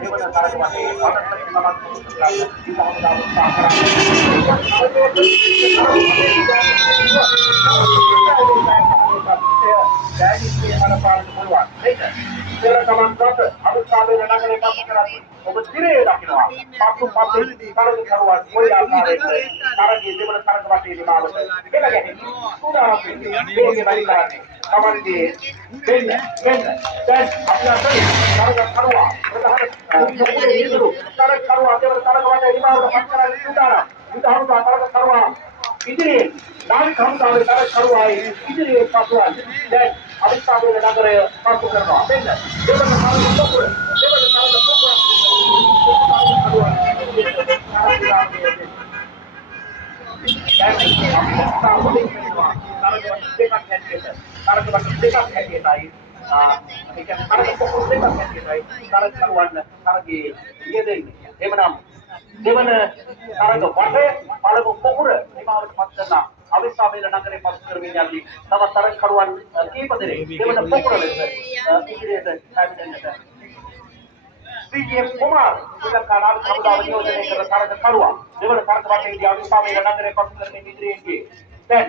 දෙවන තරග වටේ වටකට සමත් පුරුදු කරන්න ඉතාම උත්සාහ කරන්න. දැනිස්සේ බලපාන්න පුළුවන්. නේද? පෙර ගමන් රට අනුස්ථාපනයේ නගරේ පසු කරන්නේ. ඔබ තිරේ දකිනවා. පසු පස්සේ තරග කරුවන් කොයි ආකාරයකට තරගයේ දෙවන තරග වටේ නිමාවට ගෙන ගැහෙන්නේ. සූදානම් වෙන්නේ. මේකේ වැඩි කරන්නේ. කමන්ගේ දෙන්න දැන් අපි අතේ තරග කරුවා ප්‍රධාන තරග කරුවා දෙවන තරග වටේ නිමාවට පත් කරන්නේ සූදානම්. ඉතාලි තරග කරුවා ඉදිරියේ නාවික හමුදාවේ තරග කරුවායි ඉදිරියේ පසුවයි. දැන් අනිස්ථාපනයේ නගරය පසු කරනවා. දෙන්න දෙවන තරග පොකුර දෙවන තරග පොකුර දෙවන තරග වටේ පළමු පොකුර නිමාවට පත් කරන අවිස්සාවේල නගරේ පසු කරමින් යන්නේ තව තරග කරුවන් කීප දෙනෙක් දෙවන පොකුර ලෙස ඉදිරියට පැමිණෙන්නට CGM කුමාර් විදකාරාව සමුදාය නියෝජනය කර තරග කරුවා දෙවන තරග වටේදී අවිස්සාවේල නගරේ පසු කරමින් ඉදිරියට ගියේ දැන්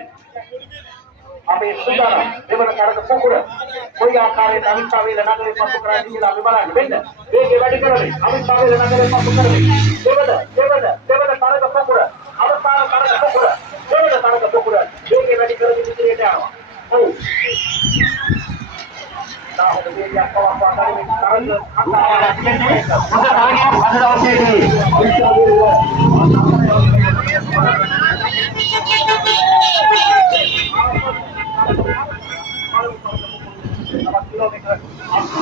අපේ සුදානම් දෙවන තරග පොකුර කොයි ආකාරයට අවිස්සාවේල නගරේ පසු කරන්නේ කියලා අපි බලන්න වෙන්න වේගය වැඩි කරමින් අවිස්සාවේල නගරේ පසු කරමින් දෙවන තරග පොකුර අවසාන තරග පොකුර දෙවන තරග පොකුර වේගය වැඩි කරමින් ඉදිරියට යනවා ඔව් තාහොද වේගයක් පවත්වා ගනිමින් තරග අත්හාරයක් දෙන්නේ හොඳ තරගයක් අද දවසේදී kilometer 80